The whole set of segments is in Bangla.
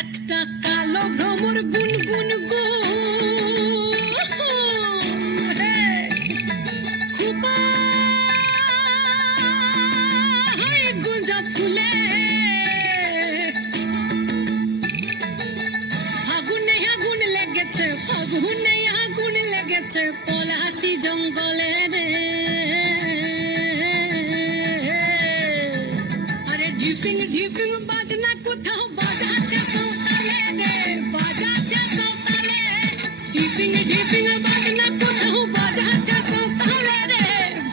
একটা কালো ভ্রমর গুনগুন গো খুপা গুঞ্জা ফুলে ফাগুনে আগুন লেগেছে পলাশি জঙ্গলে রে। আরে ঢিপিং ঢিপিং বাজনা কোথাও বাজাচ্ছে সৌতালে রে, বাজাচ্ছে সৌতালে। ঢিপিং ঢিপিং বাজনা কোথাও বাজাচ্ছে সৌতালে রে,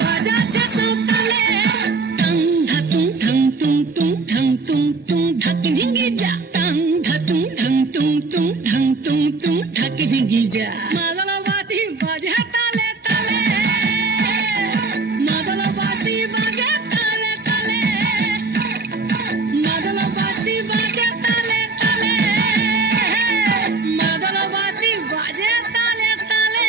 বাজাচ্ছে সৌতালে। টং ধাতুং ঠং তুং তুং ঠং তুং তুং ধাকি ঢিঙ্গি যা, টং ধাতুং ঠং তুং তুং ঠং তুং তুং ধাকি ঢিঙ্গি যা। মাদলবাসী বাজে তালে তালে, মাদলবাসী বাজে তালে তালে, মাদলবাসী বাজে তালে তালে, মাদলবাসী বাজে তালে তালে।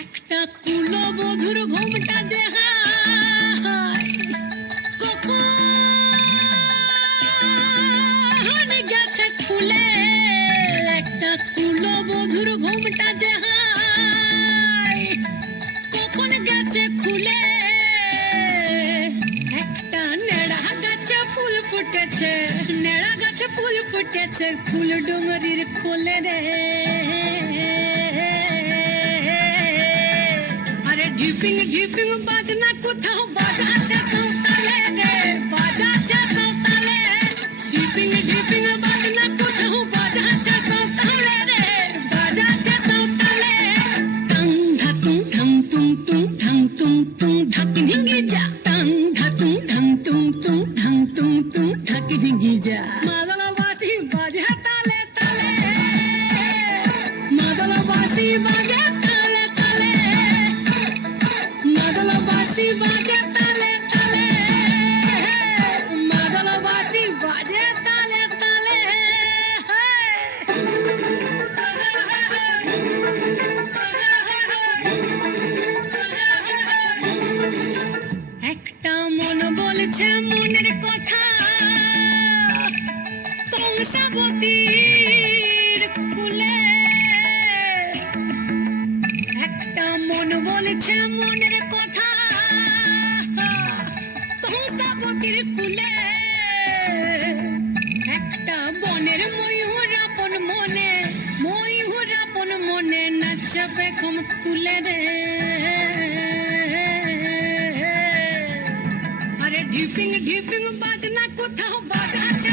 একটা কুলবধূর ঘুমটা যে কখন গেছে খুলে, একটা কুলবধূর ঘুমটা যে কখন গেছে খুলে। একটা নেড়া গাছে ফুল ফুটেছে, নেড়া গাছে ফুল ফুটেছে ফুল ডুঙরির কোলে রে। আরে ঢিপিং ঢিপিং বাজনা কোথাও বাজাচ্ছে সৌতালে রে, বাজাচ্ছে সৌতালে। ঢিপিং ঢিপিং বাজনা কোথাও বাজাচ্ছে সৌতালে রে, বাজাচ্ছে সৌতালে। টং ধাতুং ঠং তুং তুং ঠং তুং তুং ধাকি ঢিঙ্গি যা, টং ধাতুং ঠং তুং তুং ঠং তুং তুং ধাকি ঢিঙ্গি যা। মাদলবাসী বাজে তালে তালে, মাদলবাসী বাজে তালে তালে, মাদলবাসী বাজে তালে তালে, মাদলবাসী বাজে তালে তালে। একটা মন বলছে মনের কথা কংসাবতীর কুলে, একটা মন বলছে মনের কথা কংসাবতীর কুলে। একটা বনের ময়ূর আপন মনে, ময়ূর আপন মনে নাচবে কম তুলে রে। আরে ঢিপিং ঢিপিং বাজনা কোথাও বাজাচ্ছে